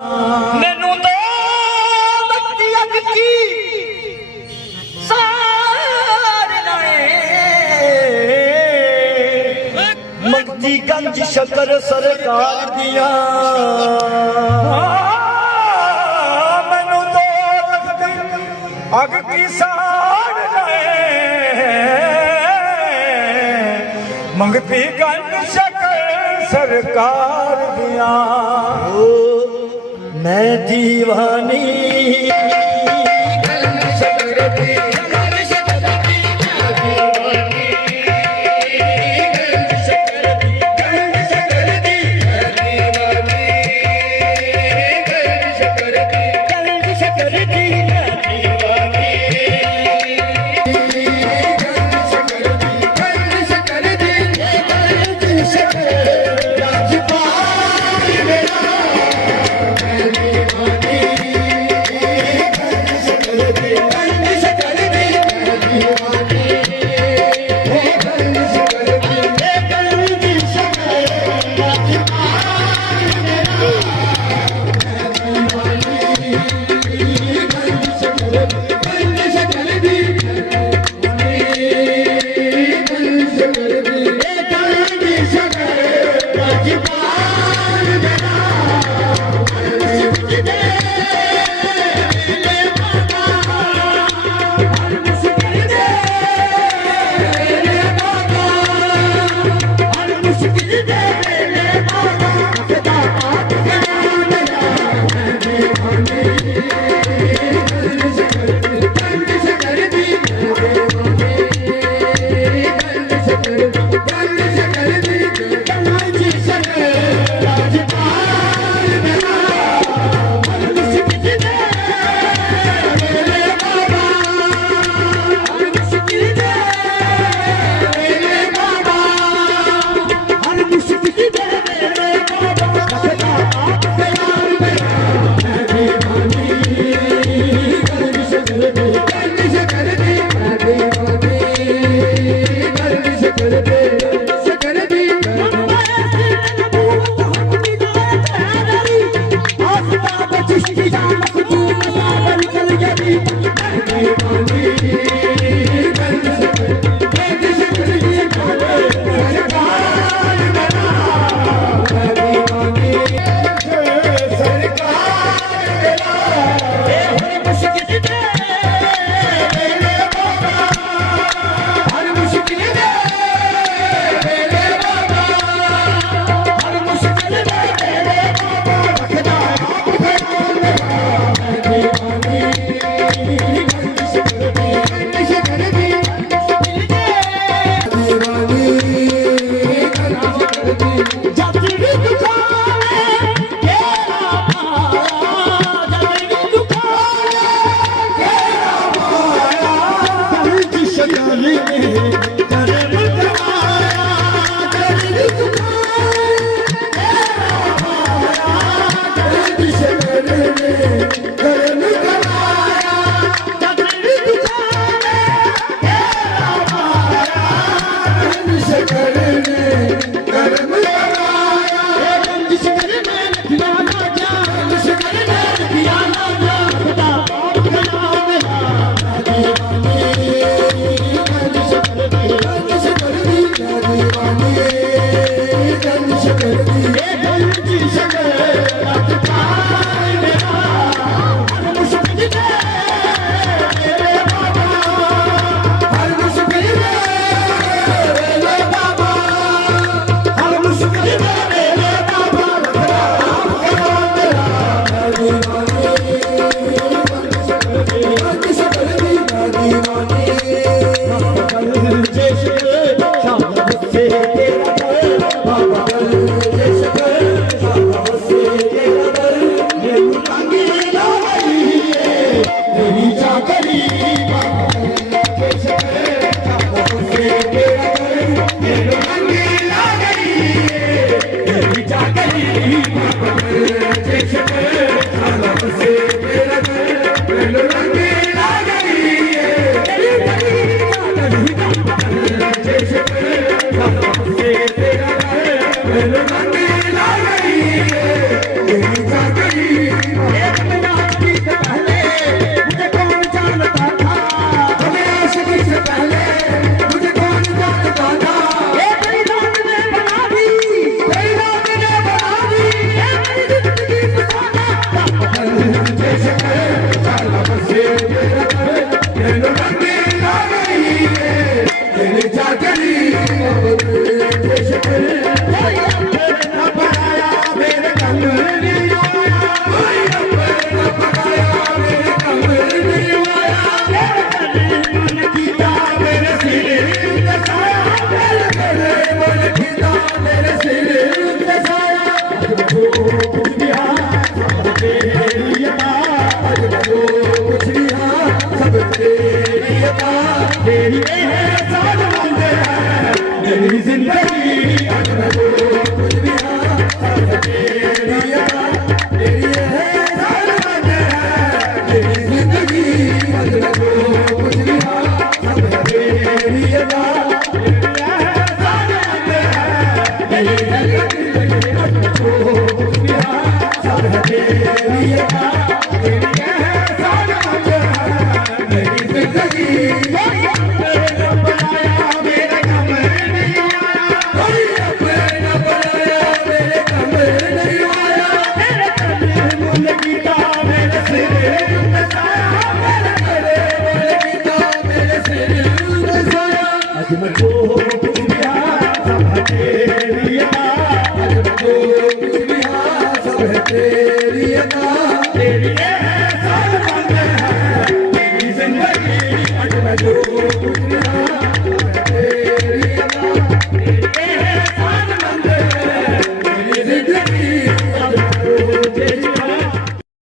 मैनू तो लगती अग की मंगती गंज शकर सरकार दिया। मैनू तो लगती अग की साड़ मंगती गंज शकर सरकार दिया। मैं दीवानी तेरी एहसान मंदे है मेरी जिंदगी अगर तो कुछ भी हाँ सब तेरी अदा तेरी एहसान मंदे है मेरी जिंदगी अगर तो कुछ भी हाँ सब तेरी अदा तेरी एहसान मंदे है मेरी जिंदगी अगर तो कुछ भी हाँ सब तेरी अदा तेरी एहसान मंदे है मेरी जिंदगी तेरी अदा तेरी